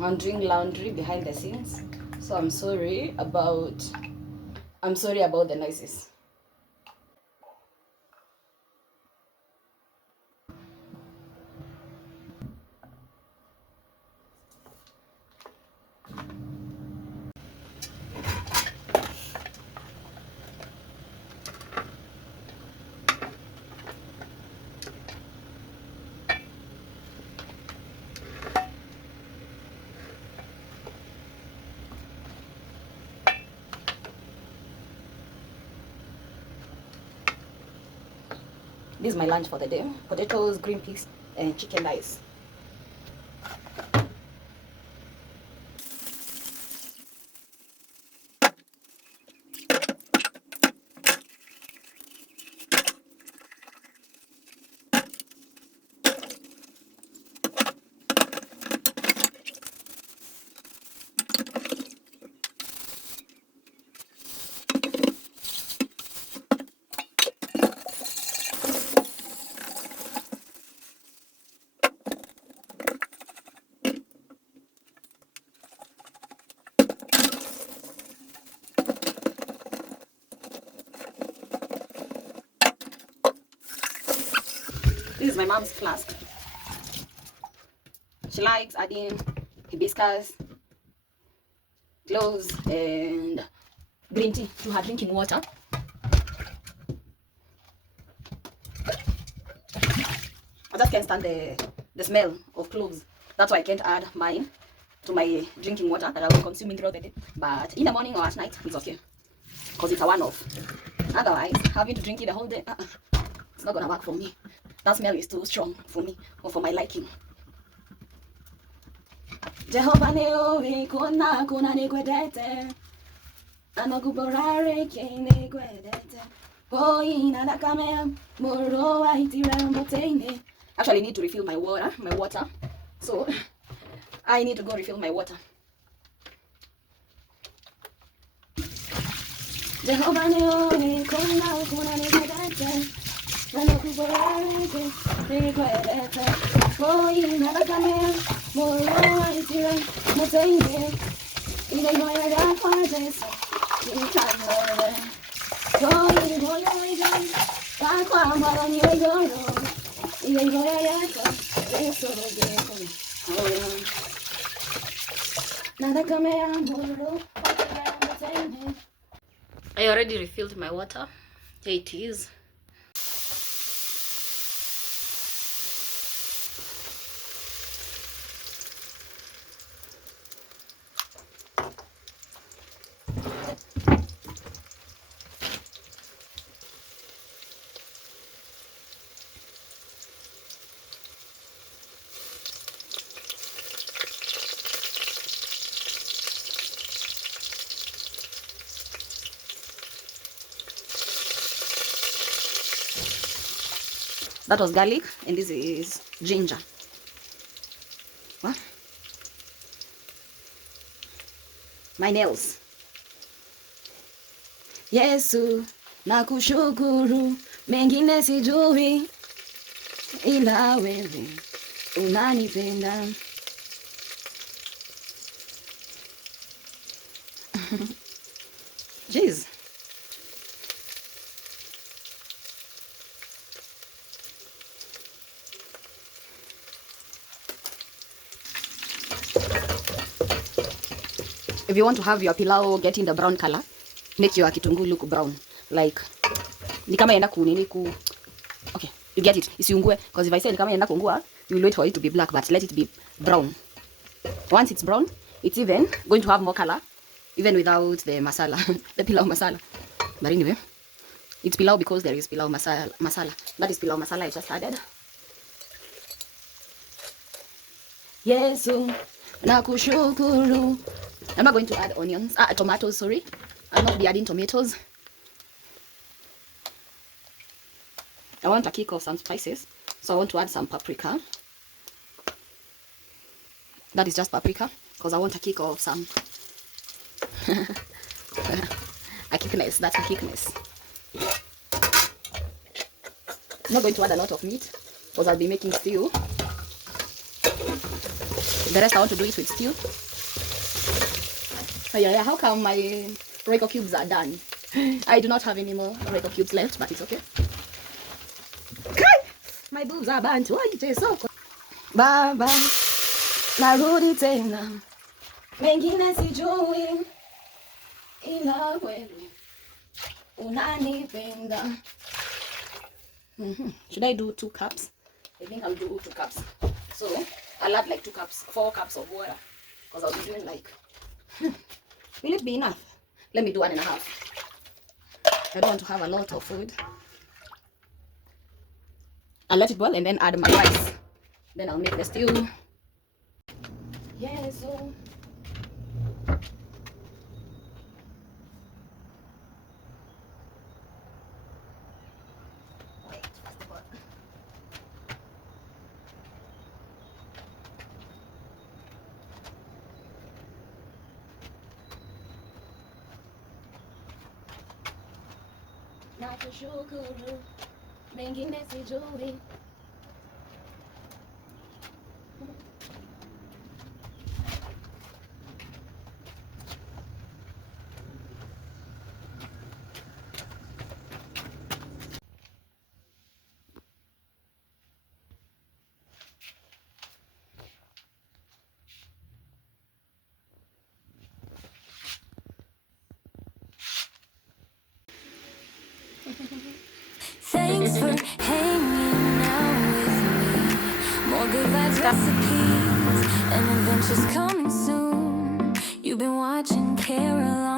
I'm doing laundry behind the scenes, so I'm sorry about the noises. This is my lunch for the day: potatoes, green peas, and chicken rice. This is my mom's flask. She likes adding hibiscus, cloves, and green tea to her drinking water. I just can't stand the smell of cloves. That's why I can't add mine to my drinking water that I'll be consuming throughout the day. But in the morning or at night, it's okay, because it's a one-off. Otherwise, having to drink it the whole day, it's not gonna work for me. That smell is too strong for me or for my liking. Jehovah neovi kuna kuna nikwedete anakuborare kene kwedete koina na kamea moro aitira mbotene. Actually, I need to refill my water. So I need to go refill my water. Jehovah neovi kuna kuna nikwedete anakuborare kene kwedete koina na kamea moro aitira mbotene. Ile moya ya kwazesa itanore koi moya ya kwa mara ni yoro ile moya ya kwazesa oye nada kama ya moro. I already refilled my water. Here it is. That was garlic, and this is ginger. What? My nails. Yesu, nakushukuru, mengine sijui, ila wewe unanipenda. Jeez. If you want to have your pilau get in the brown color, make your kitunguu look brown. Like, ni kama yenda ku okay, you get it. Isiungue, because if I say ni kama yenda kuungua, you will wait for it to be black, but let it be brown. Once it's brown, it's even going to have more color, even without the masala, the pilau masala. But anyway, it's pilau because there is pilau masala. That is pilau masala I just added. Yesu, nakushukuru. I'm not going to add onions, tomatoes, sorry. I'll not be adding tomatoes. I want to kick off some spices, so I want to add some paprika. That is just paprika, because I want to kick off some a kickness. That's a kickness. I'm not going to add a lot of meat, because I'll be making stew. The rest I want to do it with stew. Oh yeah, how come my Royco cubes are done? I do not have any more Royco cubes left, but it's okay. My boobs are burnt. Why it is so? Baba, narudi tena, mengine sijui, ila wewe unanipenda. Should I do 2 cups? I think I'll do 2 cups. So I'll add like 4 cups of water, because I'll be doing like. Will it be enough? Let me do 1.5. I don't want to have a lot of food. I'll let it boil and then add my rice. Then I'll make the stew. Yeah, so wait, first of all. Nakushukuru, mengine sijui. Thanks for hanging out with me. More good vibes, recipes, and adventures coming soon. You've been watching Caroline.